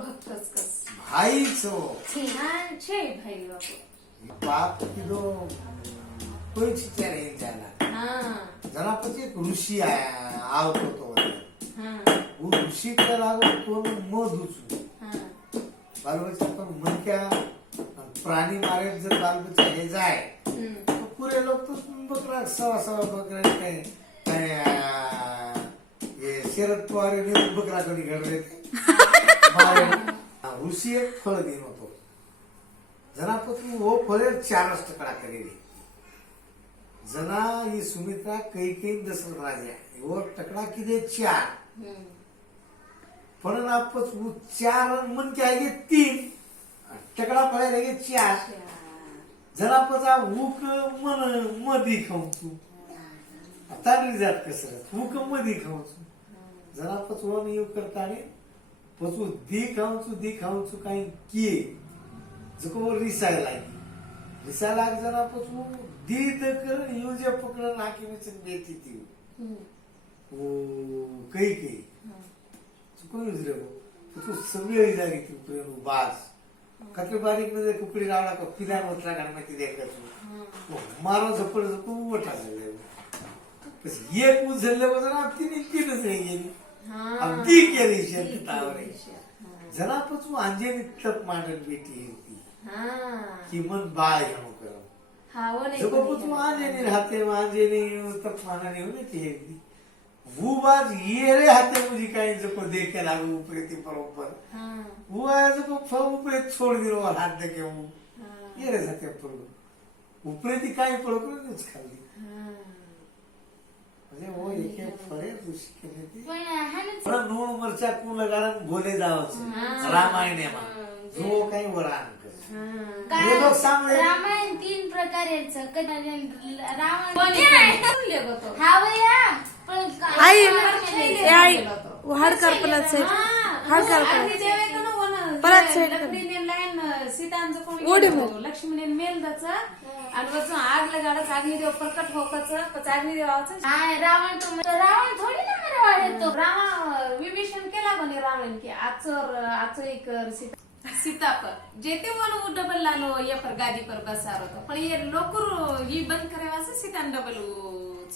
भाई छो छे भाई बाप कीधो કોઈ ચિત્યા રહી જાના જરા પછી એક ઋષિ આવતો તો હું ઋષિ કે લાગો તો મોધું છું બરાબર છે તો મન ક્યાં प्राणी मारे जर बाल बच्चा हे जाए तो पूरे लोग तो बकरा सवा बकरा काय ये शरद पवार ने बकरा कोणी घड रहे ऋषी एक फळ दिन होतो जना पत्नी वो फळे 4 टकडा करेली जना ये सुमित्रा कैकेयी दशरथ राजा वो टकडा किती 4 पण आपच 4 मन क्या ये 3 टकडा फळे लगे 4 जरा पचा हुक मन मधी खाऊचू ताडली जात कसरत हुक मधी खाऊचू जरा पच वन येऊ करताने पचू दी खाऊचू काही की जको रिसाय लाग जरा पचू दी कर युजे पकड नाकी में बेटी थी ओ कई चुको रे तू सगळे जागी तू प्रेम बाज कतली बारीक मध्ये कुकडी रावला का पिला मोठा गणपती देखत मारो झपड झपू मोठा झाले बस एक उझलले वजन तिने तीनच गेली अगदी केली शंकतावर जरा पचू अंजेनी तप मांडन बेटी होती की मन बाय हम करम जब पचू अंजेनी राहते अंजेनी तप मांडनी होती ती वो बात ये रे हाथे मुझे कहीं जको देखे लागू ऊपर थी बरोबर वो आया जको फल ऊपर छोड़ दिलो और हाथ देके वो ये रे जाते पर ऊपर थी कहीं पड़ो कर कुछ खाली म्हणजे वो एक फळे दुसरी केली ती पण नून मरचा कोण लगारन बोले जावच रामायण में जो काही वरान हे लोग सामने रामायण 3 प्रकारेचं रावण हा भैया आई हाडकार परत सीतांचं लक्ष्मीने मेल त्याच आणि वरचं आग लगाडच अग्निदेव प्रकट होकाच अग्निदेवाचं रावण थोडी ना मरे तो रावण विभीषण केला म्हणे रावण की आचर कर सीता पर जेते मन डबल लानो ये पर गादी पर बसार होतो पण ये लोकुर ही बंद करे वासे सीता डबल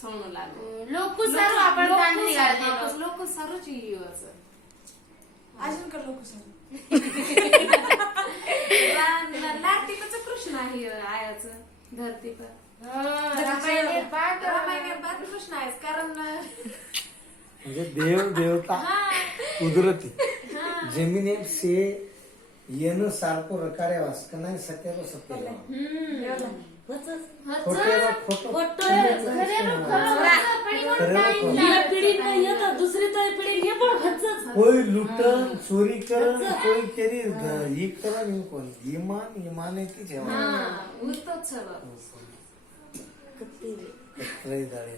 सोनू लागो लोकु सारू आपण कांडी गाडते लोकु सारूच येवाचं अजून का लोकु सारू लार्तिकचं कृष्ण आहे आयाचं धरती पर रामायण बाद कृष्ण आहे कारण म्हणजे देव देवता कुदरती जमिने से येन सारखो रकारे वास कनाय सत्यारो सत्य कोई लुटन चोरी करण कोई केली ही करण कोण इमान की जेव्हा दाळे